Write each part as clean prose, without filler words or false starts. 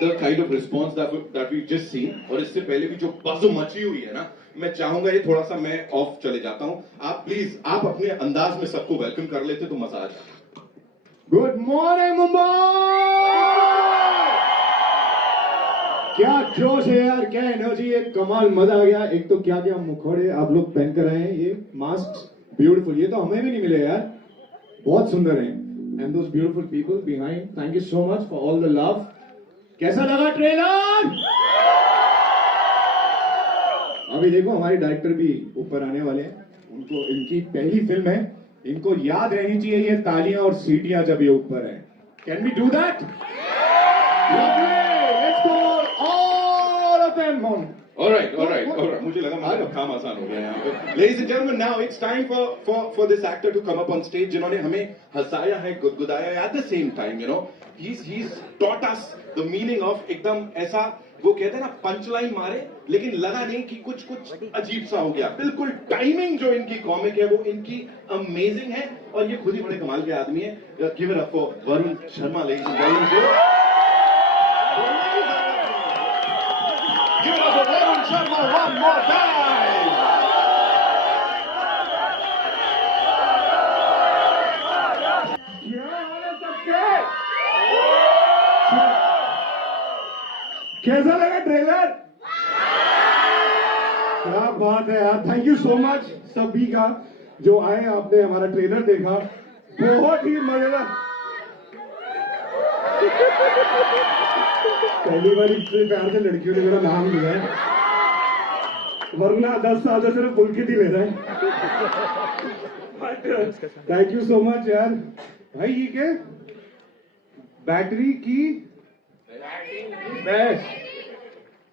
the kind of response that we've just seen, और इससे पहले भी जो बज़ मची हुई है ना, मैं चाहूंगा ये थोड़ा सा मैं ऑफ चले जाता हूं, आप प्लीज आप अपने अंदाज में सबको वेलकम कर लेते तो मजा आ जाता। Good morning Mumbai! क्या जोश है यार, क्या एनर्जी है, कमाल, मजा आ गया। एक तो क्या क्या मुखौड़े आप लोग पहन कर आए हैं, ये मास्क ब्यूटीफुल, ये तो हमें भी नहीं मिले यार, बहुत सुंदर हैं। And those beautiful people behind, thank you so much for all the love. कैसा लगा ट्रेलर? अभी देखो हमारे डायरेक्टर भी ऊपर आने वाले हैं, उनको इनकी पहली फिल्म है, इनको याद रहनी चाहिए ये तालियां और सीटियां जब ये ऊपर है। Can we do that? Let's go all of them on. All right. मुझे लगा मेरा काम आसान हो गया यहाँ पे। Ladies and gentlemen, now it's time for this actor to come up on stage, जिन्होंने हमें हंसाया है, गुदगुदाया है, at the same time, you know, he's taught us the meaning of एकदम ऐसा, वो कहते हैं ना पंच लाइन मारे लेकिन लगा नहीं कि कुछ अजीब सा हो गया। बिल्कुल टाइमिंग जो इनकी कॉमिक है वो इनकी अमेजिंग है, और ये खुद ही बड़े कमाल के आदमी है। Give it up for Varun Sharma, ladies and gentleman. Give it up for Varun Sharma one more time. कैसा लगा ट्रेलर? क्या बात है यार, थैंक यू सो मच सभी का जो आए, आपने हमारा ट्रेलर देखा, बहुत ही मजेदार। पहली बार इतने प्यार से लड़कियों ने मेरा नाम लिया है, वरना 10 साल से सिर्फ पुलकित ही ले रहा है। थैंक यू सो मच यार। भाई ये क्या बैटरी की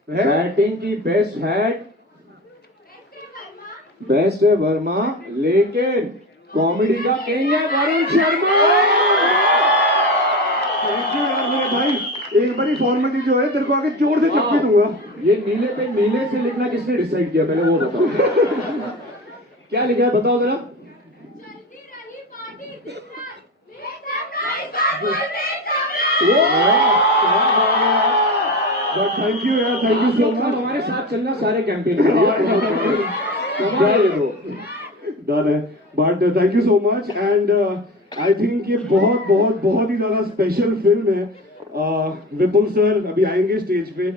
बैटिंग की बेस्ट हेड, बेस्ट है वर्मा, लेकिन कॉमेडी का किंग है वरुण शर्मा। थैंक यू यार मेरे भाई, एक बारी फॉर्मेलिटी जो है तेरे को आगे जोर से चप्पी दूंगा। ये नीले पे नीले से लिखना किसने डिसाइड किया, पहले वो बताओ। क्या लिखा है बताओ जरा। चलती रही पार्टी दिन रात, थैंक यू यार, थैंक यू सो मच। हमारे साथ चलना सारे कैंपेन में डन है, but thank you so much. And I think ये बहुत बहुत बहुत ही ज्यादा स्पेशल फिल्म है। विपुल सर अभी आएंगे स्टेज पे,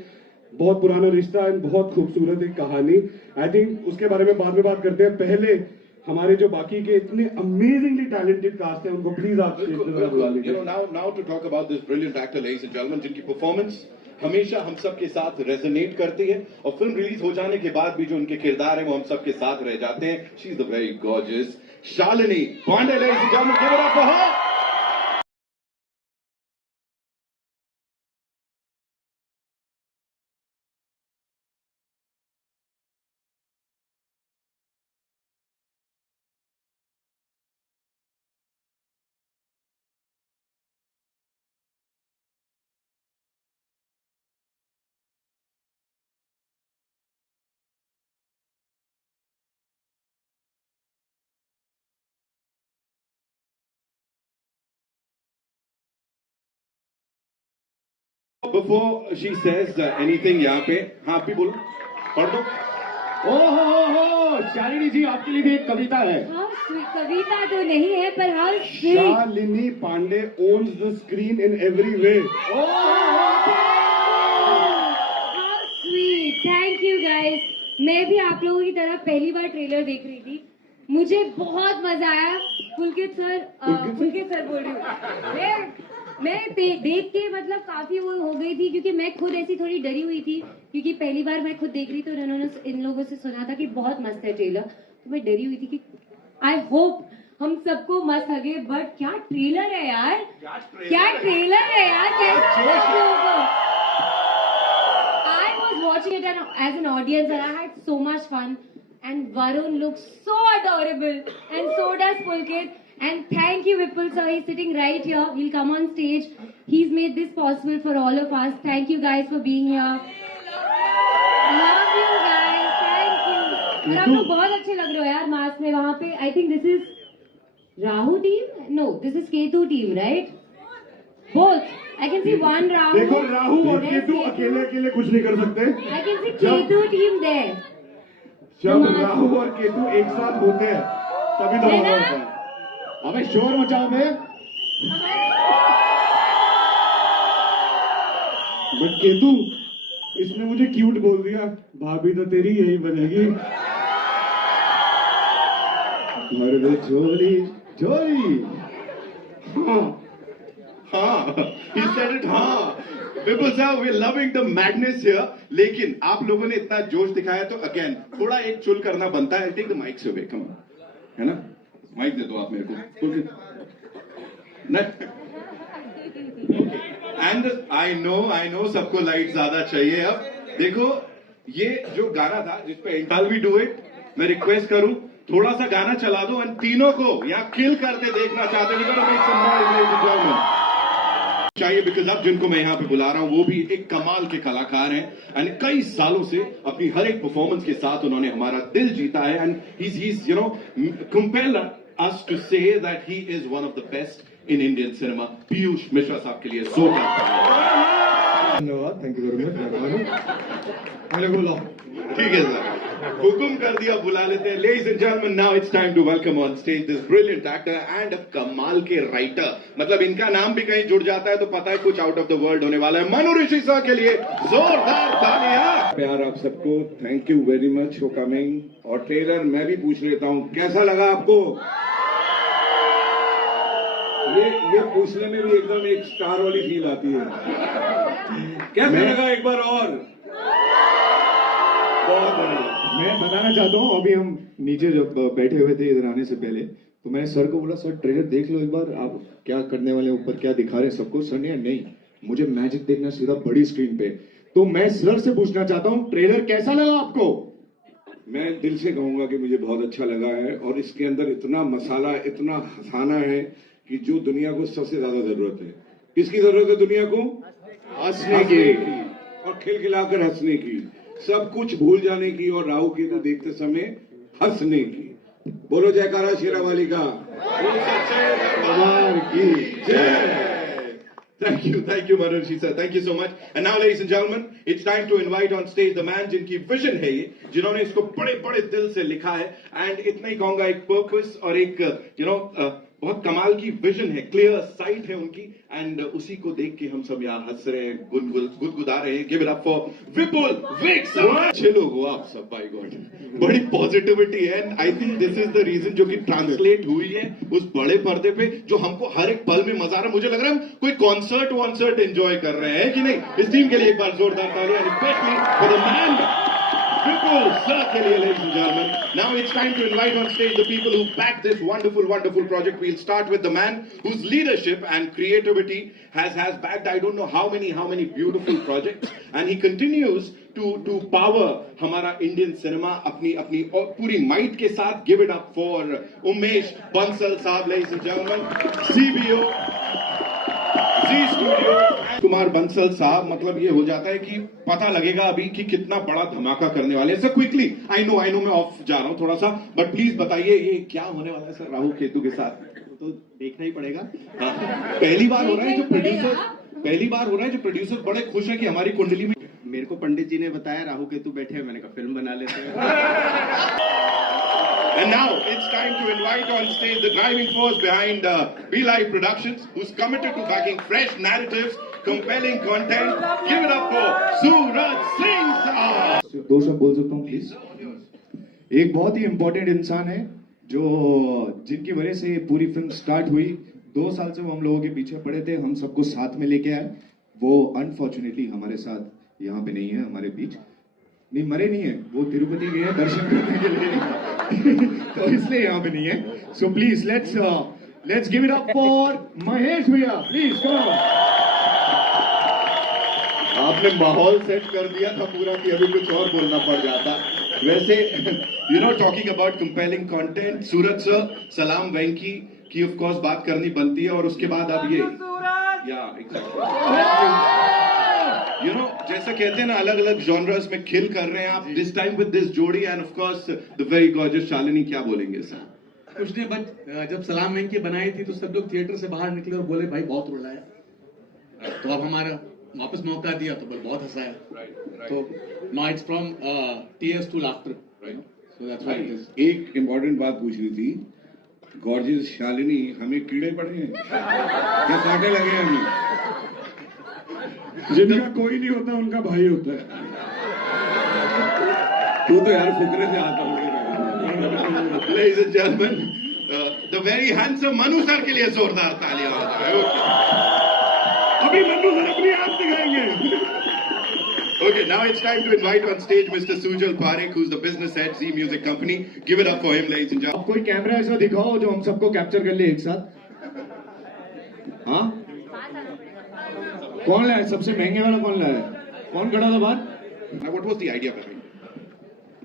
बहुत पुराना रिश्ता एंड बहुत खूबसूरत एक कहानी। आई थिंक उसके बारे में बाद में बात करते हैं, पहले हमारे जो बाकी के इतने अमेजिंगली टैलेंटेड कास्ट हैं उनको प्लीज आप स्टेज पे जरा बुला लीजिए। Now to talk about this brilliant actor, ladies and gentlemen, जिनकी परफॉर्मेंस हमेशा हम सब के साथ रेजोनेट करती है, और फिल्म रिलीज हो जाने के बाद भी जो उनके किरदार है वो हम सब के साथ रह जाते हैं। She is the very gorgeous Shalini Pandey, ladies and gentlemen, give it up for her. Before she says anything, यहाँ पे हाँ आप भी बोलो, पढ़ दो। ओहो शालिनी जी, आपके लिए भी एक कविता है। हाँ, कविता तो नहीं है पर हाँ, Shalini Pandey owns the screen in every way. How sweet, thank you guys। मैं भी आप लोगों की तरह पहली बार ट्रेलर देख रही थी, मुझे बहुत मजा आया। पुलकित सर बोल रही हूँ मैं देख के मतलब काफी वो हो गई थी, क्योंकि मैं खुद ऐसी थोड़ी डरी हुई थी, क्योंकि पहली बार मैं खुद देख रही तो उन्होंने इन लोगों से सुना था कि बहुत मस्त है ट्रेलर, तो मैं डरी हुई थी कि आई होप हम सबको मस्त लगे। बट क्या ट्रेलर है यार, क्या ट्रेलर है यार। I was watching it as an audience and I had so much fun, and Varun looks so adorable and so does Pulkit. And thank you Vipul sir, he's sitting right here, he'll come on stage, he's made this possible for all of us. Thank you guys for being here, love you guys, thank you। और आप लोग बहुत अच्छे लग रहे हो यार mask में वहाँ पे। I think this is Rahu team, no this is Ketu team, right? Both I can see one Rahu. देखो राहु और There's केतु अकेले अकेले कुछ नहीं कर सकते. I can see Ketu team there. जब धमाल। राहु और केतु एक साथ होते हैं तभी है धमाका ना? होता है. अबे शोर मचाओ बे. बट केतु इसने मुझे क्यूट बोल दिया. भाभी तो तेरी यही बनेगी. भर दे झोली झोली. हाँ, he said it, हाँ. People say we're loving the madness here. लेकिन आप लोगों ने इतना जोश दिखाया तो again थोड़ा एक चुल करना बनता है. Take the mics away, come on. है ना? माइक दे दो आप मेरे को. नहीं. And I know सबको लाइट ज्यादा चाहिए. अब देखो ये जो गाना था जिस पे इंटाल भी डू इट, मैं रिक्वेस्ट करूं थोड़ा सा गाना चला दो और तीनों को यहाँ किल करते देखना चाहते हैं चाहिए. बिकॉज अब जिनको मैं यहाँ पे बुला रहा हूँ वो भी एक कमाल के कलाकार हैं एंड कई सालों से अपनी हर एक परफॉर्मेंस के साथ उन्होंने हमारा दिल जीता है and he's you know compel us to say that he is one of the best in Indian cinema. Piyush Mishra साहब के लिए धन्यवाद. Thank you very much. मैंने बोला ठीक है सर, हुकुम कर दिया, बुला लेते हैं. Ladies and gentlemen, now it's time to welcome on stage this brilliant actor and a कमाल के राइटर. मतलब इनका नाम भी कहीं जुड़ जाता है तो पता है कुछ आउट ऑफ द वर्ल्ड होने वाला है. मनु ऋषि सर के लिए जोरदार तालियां. प्यार आप सबको. Thank you very much for coming. और ट्रेलर मैं भी पूछ लेता हूँ कैसा लगा आपको. ये पूछने में भी एकदम एक स्टार वाली फील आती है. कैसा लगा एक बार और. बहुत बढ़िया. मैं बताना चाहता हूँ अभी हम नीचे जब बैठे हुए थे इधर आने से पहले तो मैंने सर को बोला सर ट्रेलर देख लो एक बार, आप क्या करने वाले हैं, ऊपर क्या दिखा रहे हैं सबको. सर ने नहीं, मुझे मैजिक देखना सीधा बड़ी स्क्रीन पे. तो मैं सर से पूछना चाहता हूँ ट्रेलर कैसा लगा आपको. मैं दिल से कहूंगा कि मुझे बहुत अच्छा लगा है और इसके अंदर इतना मसाला, इतना हंसाना है कि जो दुनिया को सबसे ज्यादा जरूरत है. किसकी जरूरत है दुनिया को. हंसने की और खिलखिलाकर हंसने की, सब कुछ भूल जाने की और राहु केतु देखते समय हंसने की. बोलो जयकारा शेरावाली का. भगवान की जय. Thank you, Manu Rishi sir. Thank you so much. And now, ladies and gentlemen, it's time to invite on stage the man जिनकी विजन है ये, जिन्होंने इसको बड़े बड़े दिल से लिखा है एंड इतना ही कहूंगा एक पर्पस और एक बहुत कमाल की विजन है, क्लियर साइट है उनकी एंड उसी को देख के हम सब यार हंस रहे हैं, गुदगुदा रहे हैं. Give it up for Vipul Vig sir. अच्छे लोग हो आप सब, बाय गॉड. बड़ी पॉजिटिविटी है and I think this is the reason जो कि ट्रांसलेट हुई है उस बड़े पर्दे पे, जो हमको हर एक पल में मजा आ रहा है. मुझे लग रहा है हम कोई कॉन्सर्ट एंजॉय कर रहे हैं कि नहीं. इस टीम के लिए एक बार जोरदार तालियां, specially for the man Vipul sir ke liye, ladies and gentlemen. Now it's time to invite on stage the people who backed this wonderful project. We'll start with the man whose leadership and creativity has backed I don't know how many beautiful projects, and he continues to power हमारा Indian cinema अपनी पूरी might के साथ. Give it up for Umesh Bansal साहब, ladies and gentlemen. CBO Zee studio Kumar Bansal साहब. मतलब ये हो जाता है कि पता लगेगा अभी कि कितना बड़ा धमाका करने वाले हैं. सर क्विकली, आई नो मैं ऑफ जा रहा हूं थोड़ा सा, बट प्लीज बताइए ये क्या होने वाला है सर राहु केतु के साथ. तो देखना ही पड़ेगा. हाँ, पहली बार हो रहा है जो प्रोड्यूसर बड़े खुश है कि हमारी कुंडली में. मेरे को पंडित जी ने बताया राहु केतु बैठे हैं, मैंने कहा फिल्म बना लेते हैं. And now it's time to invite on stage the driving force behind Be Live Productions, who's committed to backing fresh narratives, compelling content. Give it up for Suraj Singh Saab. दो शब्द बोल सकता हूँ please. एक बहुत ही important इंसान है जिनकी वजह से पूरी फिल्म स्टार्ट हुई. 2 साल से वो हम लोगों के पीछे पड़े थे, हम सबको साथ में लेके आए. वो अनफॉर्चुनेटली हमारे साथ यहाँ पे नहीं है, हमारे बीच नहीं, मरे नहीं है, वो तिरुपति गए हैं दर्शन करने के लिए. तो इसलिए यहाँ पे नहीं है. So please let's give it up for Mahesh भैया, प्लीज कम ऑन. आपने माहौल सेट कर दिया था पूरा कि अभी कुछ और बोलना पड़ जाता. वैसे talking about compelling content, Suraj sir सलाम वेंकी की ऑफ कोर्स बात करनी बनती है और उसके बाद अब ये जैसा कहते हैं ना अलग अलग जॉनर्स में खिल कर रहे हैं आप. दिस टाइम विद दिस जोड़ी end of course the very gorgeous Shalini. क्या बोलेंगे सर. कुछ नहीं, बट जब सलाम वेंकी बनाई थी तो सब लोग थिएटर से बाहर निकले और बोले भाई बहुत रुलाया. तो अब हमारा वापस मौका दिया तो बहुत हंसाया। तो now it's from tears to laughter, so that's what it is. एक इम्पोर्टेंट बात पूछ रही थी, गॉर्जियस शालिनी, हमें कीड़े पड़े हैं या कांटे लगे हैं हमें? जिनका कोई नहीं होता उनका भाई होता है। तू तो यार फुकरे से आता हूँ। Ladies and gentlemen, the very handsome Manu sir के लिए जोरदार तालियां बजाएं। अभी मन्नू सर अपनी आप दिखाएंगे। Okay, now it's time to invite on stage Mr. Sujal Parekh, who's the business head, Z Music Company. Give it up for him, ladies and gentlemen. आप कोई कैमरा ऐसा दिखाओ जो हम सबको कैप्चर कर ले एक साथ। हाँ, कौन लाया सबसे महंगे वाला? कौन लाया? कौन खड़ा था बाहर? Now, what was the idea behind it?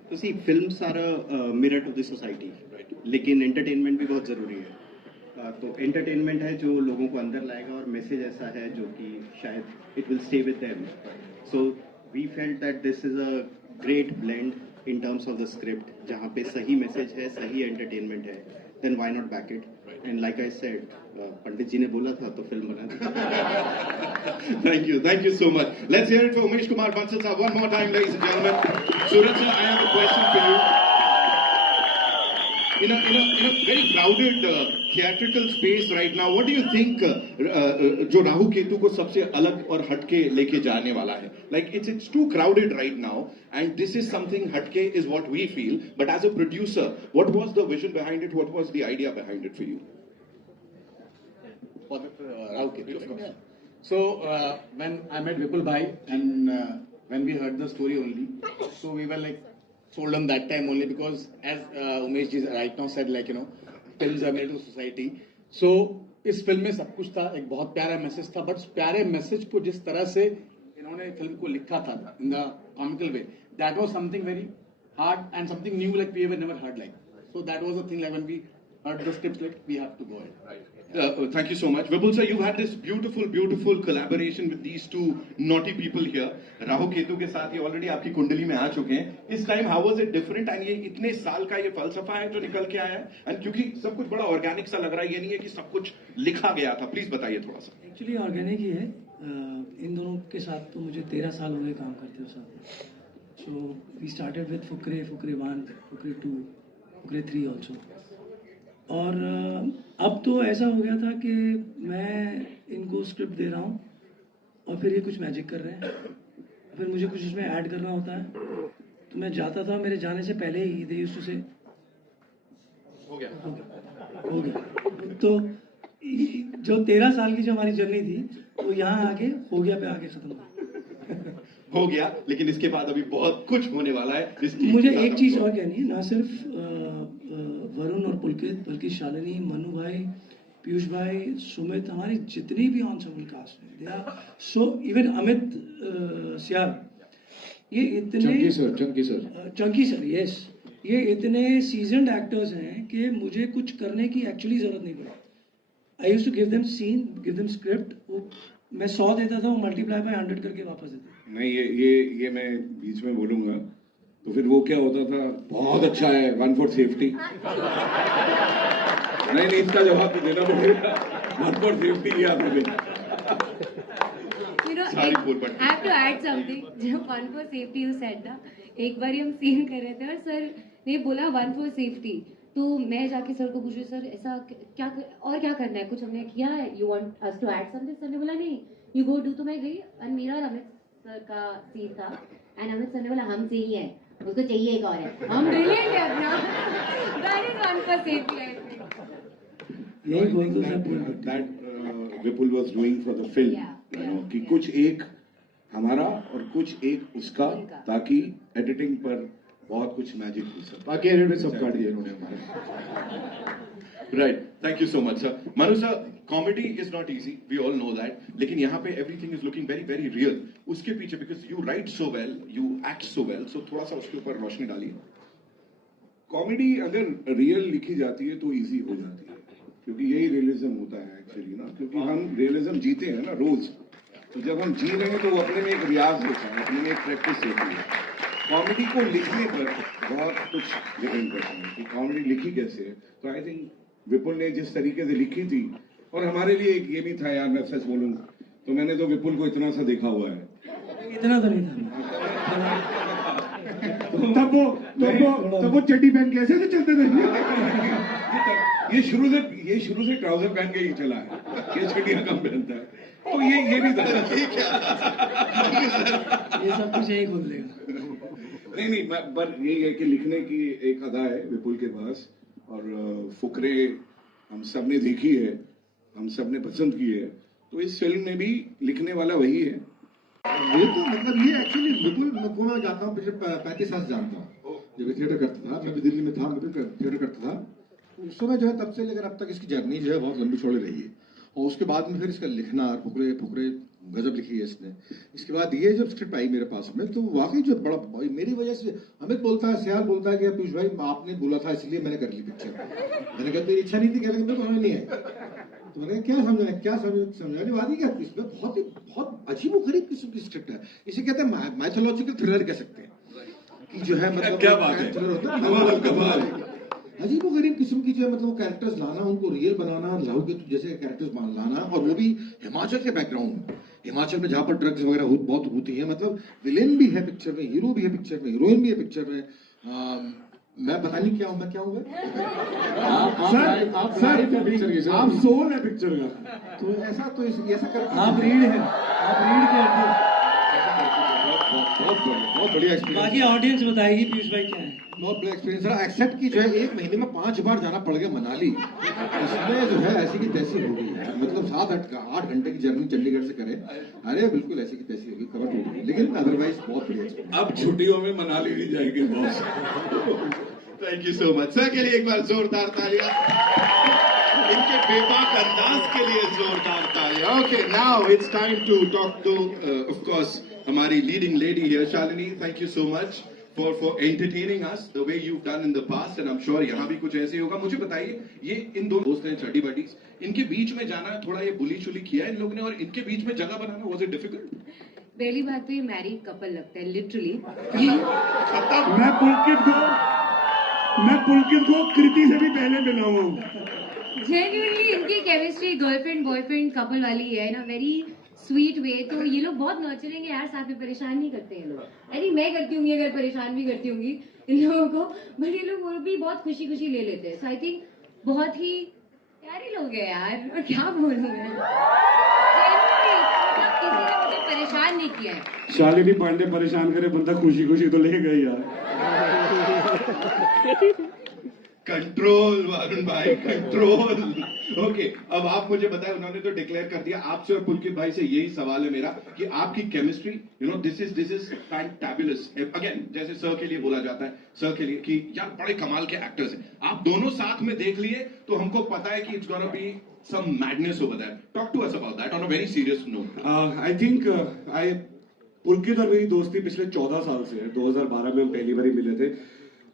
तो see films are mirror to the society, लेकिन एंटरटेनमेंट भी बहुत ज़रूरी है। तो एंटरटेनमेंट है जो लोगों को अंदर लाएगा और मैसेज ऐसा है जो कि शायद it will stay with them. So we felt that this is a great blend in terms of the script, जहाँ पे सही मैसेज है, सही एंटरटेनमेंट है, then why not back it. And like I said, Pandit ji ने बोला था तो फिल्म बना दी। Thank you so much. Let's hear it for Umesh Kumar Bansal sir one more time, ladies and gentlemen. Suraj sir, I have a question for you. In a very crowded theatrical space right now, what do you think जो राहु केतु को सबसे अलग और हटके लेके जाने वाला है? Like it's too crowded right now, and this is something हटके is what we feel. But as a producer, what was the vision behind it? What was the idea behind it for you? For the Rahu Ketu, of course. So when I met Vipul Bhai and when we heard the story only, so we were like sold on that time only, because as Umesh ji right now said, like films are made to society. So इस film में सब कुछ था, एक बहुत प्यारा message था, but उस प्यारे मैसेज को जिस तरह से इन्होंने फिल्म को लिखा था in the comical way, that was something very hard and something new, like we have never heard, like so that was the thing, like when we heard the scripts, like we have to go ahead. Thank you so much. Vipul sir, you've had this beautiful collaboration with these two naughty people here. Rahu Ketu के साथ ये already आपकी कुंडली में आ चुके हैं. इस time how was it different, and ये इतने साल का ये फलसफा है जो निकल के आया है, एंड क्योंकि सब कुछ बड़ा ऑर्गेनिक सा लग रहा है, ये नहीं है कि सब कुछ लिखा गया था. प्लीज बताइए थोड़ा सा. एक्चुअली ऑर्गेनिक ही है. इन दोनों के साथ तो मुझे 13 साल हो गए काम करते हुए साथ. So we started with Fukrey 1, Fukrey 2, Fukrey 3 also. और अब तो ऐसा हो गया था कि मैं इनको स्क्रिप्ट दे रहा हूँ और फिर ये कुछ मैजिक कर रहे हैं, फिर मुझे कुछ उसमें ऐड करना होता है. तो मैं जाता था, मेरे जाने से पहले ही दे यूज्ड टू से हो गया. तो जो 13 साल की जो हमारी जर्नी थी, तो यहाँ आके हो गया पे आके खत्म हो गया. लेकिन इसके बाद अभी बहुत कुछ होने वाला है. मुझे एक चीज और कहनी है, ना सिर्फ वरुण और पुलकित, बल्कि शालिनी, मनु भाई, पीयूष भाई, सुमित, हमारी जितनी भी ऑनसेंबल कास्ट है, they are so, even Amit Sial, ये इतने चंकी सर यस, ये इतने सीजन्ड एक्टर्स हैं कि मुझे कुछ करने की एक्चुअली जरूरत नहीं पड़ी. I used to give them scene, give them script, मैं 100 देता था, वो मल्टीप्लाई बाय 100 करके वापस देते. नहीं, ये मैं बीच में बोलूंगा तो फिर वो क्या होता था, बहुत अच्छा है, 1 for safety. नहीं, इसका जवाब तो देना पड़ेगा. 1 for safety किया आपने. I have to add something. जब 1 for safety you said ना, एक बार हम सीन कर रहे थे और सर ने बोला 1 for safety, तो मैं जाके सर को पूछी, सर ऐसा क्या और क्या करना है, कुछ हमने किया है, you want us to add something. Sir ने बोला नहीं, यू गो डू. तो मैं गई और मेरा और अमित सर का सीन था, एंड अमित सर ने बोला हम सही है, उसको चाहिए एक और है, हम ब्रिलियंट है अपना. That is 1 for safety, I think. यही बोल दो सब. That Vipul was doing for the film, कि कुछ एक हमारा और कुछ एक उसका, ताकि एडिटिंग पर बहुत कुछ मैजिक हो सके. बाकी एडिट में सब काट दिया इन्होंने हमारे. Right. Thank you so much, sir. Manu sir, comedy is not easy. We all know that. लेकिन यहाँ पे everything is looking very real. उसके पीछे, because you write so well, you act so well, so थोड़ा सा उसके ऊपर रोशनी डालिए. कॉमेडी अगर रियल लिखी जाती है तो इजी हो जाती है, क्योंकि यही रियलिज्म होता है एक्चुअली ना, क्योंकि हम रियलिज्म जीते हैं ना रोज. तो जब हम जी रहे हैं तो वो अपने में एक रियाज होता है, अपने में एक प्रैक्टिस होती है. कॉमेडी को लिखने पर बहुत कुछ डिपेंड करता है कि कॉमेडी लिखी कैसे है. तो आई थिंक विपुल ने जिस तरीके से लिखी थी, और हमारे लिए एक ये भी था यार, मैं सच बोलूँ, तो मैंने तो विपुल को इतना सा देखा हुआ है। इतना तो नहीं था। तब वो चड्डी पहन के ऐसे चलते थे। ये शुरू से ट्राउजर पहन के ही चला है, ये चड्डियां कम पहनता है, तो ये भी था। ये सब कुछ यही खोल देगा। नहीं, पर यही है कि लिखने की एक अदा है विपुल के पास, और फुकरे हम सब ने देखी है, हम सब ने पसंद की है, तो इस फिल्म में भी लिखने वाला वही है। ये तो मतलब ये एक्चुअली विपुल को मैं जानता हूँ, पिछले 35 साल से जानता हूँ। जब ये थिएटर करता था, मैं भी दिल्ली में था, मैं भी थिएटर करता था, उस समय जो है तब से लेकर अब तक इसकी जर्नी जो है बहुत लंबी चौड़ी रही है। और उसके बाद में फिर इसका लिखना, फुकरे गजब लिखी है इसने। इसके बाद ये जब स्क्रिप्ट आई मेरे पास में, तो वाकई जो बड़ा मेरी वजह से अमित बोलता है, सियाल बोलता है कि पीयूष भाई आपने बोला था इसलिए मैंने कर ली पिक्चर। मैंने कहा तेरी इच्छा नहीं थी, कहने मेरे को नहीं है। तो मैंने क्या समझाने वाली क्या इसमें बहुत अजीब गरीब किस्म की स्क्रिप्ट है। इसे कहते हैं माइथोलॉजिकल थ्रिलर कह सकते हैं कि जो है मतलब क्या बात है, अजीब गरीब किस्म की जो है मतलब कैरेक्टर्स लाना, उनको रियल बनाना, राहु केतु जैसे कैरेक्टर्स लाना, और वो भी हिमाचल के बैकग्राउंड में, हिमाचल में जहाँ पर ड्रग्स वगैरह बहुत होती है। मतलब विलेन भी है पिक्चर में, हीरो भी है पिक्चर में, हीरोइन भी है पिक्चर में। मैं पता नहीं क्या हूँ, मैं क्या हूँ आप सोल है पिक्चर का, तो ऐसा कर आप रीड है, आप रीड के बहुत बढ़िया एक्सपीरियंस। बाकी ऑडियंस बताएगी पीयूष भाई क्या है। बहुत बड़ा एक्सपीरियंस रहा। एक्सेप्ट की जो है 1 महीने में 5 बार जाना पड़ गया मनाली। इसमें जो है ऐसी की तैसी हो गई है, मतलब 7-8 घंटे की जर्नी चंडीगढ़ से करें, अरे बिल्कुल ऐसी की तैसी होगी, कवर टूट गई, लेकिन अदरवाइज बहुत बढ़िया एक्सपीरियंस। अब छुट्टियों में मनाली नहीं जाएंगे boss. Thank you so much sir के लिए एक बार जोरदार तालियां, इनके बेबाक अंदाज के लिए जोरदार तालियां। Okay, now it's time to talk to of course हमारी leading lady here, Shalini. Thank you so much for entertaining us the way you've done in the past, and I'm sure यहाँ भी कुछ ऐसे ही होगा। मुझे बताइए, ये इन दो दोस्त हैं चड्डी बडीज, इनके बीच में जाना थोड़ा ये बुली चुली किया इन लोगों ने, और इनके बीच में जगह बनाना वाज इट डिफिकल्ट? पहली बात तो ये मैरिड कपल लगता है लिटरली। मैं पुलकित को कृति से भी पहले मिला हूँ। जेन्युइनली इनकी केमिस्ट्री गर्लफ्रेंड बॉयफ्रेंड कपल वाली है ना, वेरी स्वीट वे। तो ये लोग बहुत नर्चरिंग है यार, साथ में परेशान नहीं करते हैं लोग। यानी मैं करती होंगी, अगर परेशान भी करती होंगी इन लोगों को, बट ये लोग वो भी बहुत खुशी खुशी ले लेते हैं। सो आई थिंक बहुत ही प्यारे लोग हैं यार, और क्या बोलूं मैं, किसी ने मुझे परेशान नहीं किया है। शालिनी पांडे परेशान करे बंदा खुशी खुशी तो ले गई यार। कंट्रोल वरुण भाई, कंट्रोल। ओके, अब आप मुझे बताएं, उन्होंने तो डिक्लेयर कर दिया, आपसे और पुलकित भाई से यही सवाल है मेरा कि आपकी chemistry, you know, this is fantabulous. Again, जैसे सर के लिए बोला जाता है, सर के लिए कि यार बड़े कमाल के एक्टर्स हैं, आप दोनों साथ में देख लिए तो हमको पता है कि it's gonna be some madness over that. Talk to us about that on a very serious note. I think Pulkit और मेरी दोस्ती पिछले 14 साल से है। 2012 में हम पहली बार मिले थे,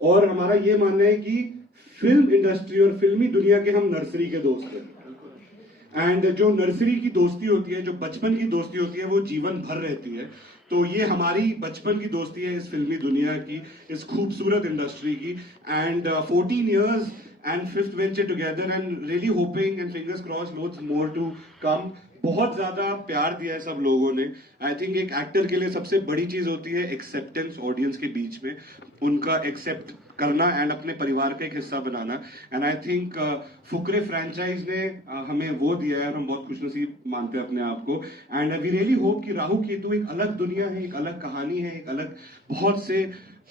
और हमारा ये मानना है कि फिल्म इंडस्ट्री और फिल्मी दुनिया के हम नर्सरी के दोस्त हैं। एंड जो नर्सरी की दोस्ती होती है, जो बचपन की दोस्ती होती है, वो जीवन भर रहती है। तो ये हमारी बचपन की दोस्ती है इस फिल्मी दुनिया की, इस खूबसूरत इंडस्ट्री की। And 14 years and 5th venture together, and really hoping and fingers crossed loads more to come। बहुत ज्यादा प्यार दिया है सब लोगों ने। आई थिंक एक एक्टर के लिए सबसे बड़ी चीज होती है एक्सेप्टेंस, ऑडियंस के बीच में उनका एक्सेप्ट करना एंड अपने परिवार का एक हिस्सा बनाना। And I think Fukrey franchise ने हमें वो दिया है, और हम बहुत खुशनसीब मानते हैं अपने आप को। एंड वी रियली होप कि राहु केतु एक अलग दुनिया है, एक अलग कहानी है, एक अलग बहुत से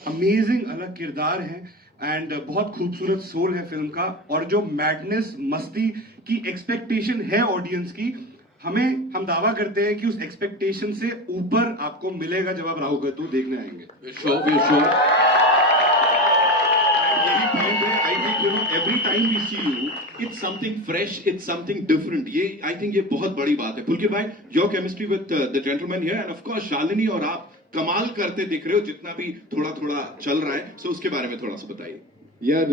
अमेजिंग अलग किरदार हैं, एंड बहुत खूबसूरत सोल है फिल्म का। और जो मैडनेस मस्ती की एक्सपेक्टेशन है ऑडियंस की, हम दावा करते हैं कि उस एक्सपेक्टेशन से ऊपर आपको मिलेगा जब आप राहु केतु देखने आएंगे। Every time we see you, it's something fresh, it's something different. ये I think ये बहुत बड़ी बात है। पुलकित भाई, your chemistry with the gentleman here, and of course Shalini और आप कमाल करते दिख रहे हो, जितना भी थोड़ा थोड़ा चल रहा है। सो उसके बारे में थोड़ा सा बताइए यार।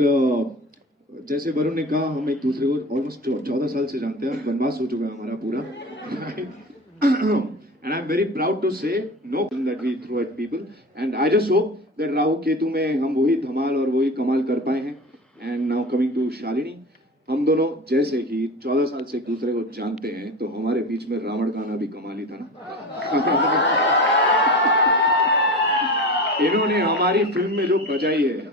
जैसे वरुण ने कहा, हम एक दूसरे को ऑलमोस्ट 14 साल से जानते हैं, वनवास हो चुका है हमारा पूरा। And I'm very proud to say no that we throw at people, and I just hope that Rahu Ketu में हम वही धमाल और वही कमाल कर पाए हैं। And now coming to Shalini, हम दोनों जैसे ही 14 साल से एक दूसरे को जानते हैं, तो हमारे बीच में रावण गाना भी कमाली था ना। इन्होंने हमारी फिल्म में जो बजाई है,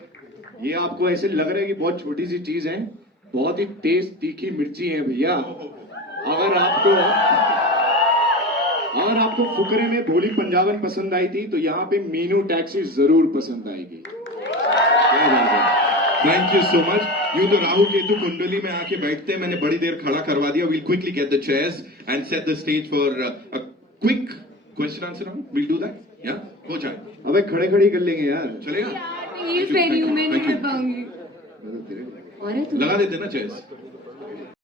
ये आपको ऐसे लग रहा है कि बहुत छोटी सी चीज है, बहुत ही तेज तीखी मिर्ची है भैया। अगर आपको फुकरे में भोली पंजाबन पसंद आई थी, तो यहाँ पे मीनू टैक्सी जरूर पसंद आएगी। Thank you so much. यूं तो राहु केतु कुंडली में आके बैठते हैं, मैंने बड़ी देर खड़ा करवा दिया। We'll quickly get the chairs and set the stage for a quick question answer round. We'll do that. Yeah, हो जाए। अबे खड़े खड़ी कर लेंगे यार, चलेगा? ये पहनी हूँ, मैं नहीं कर पाऊंगी। लगा देते ना चेयर्स।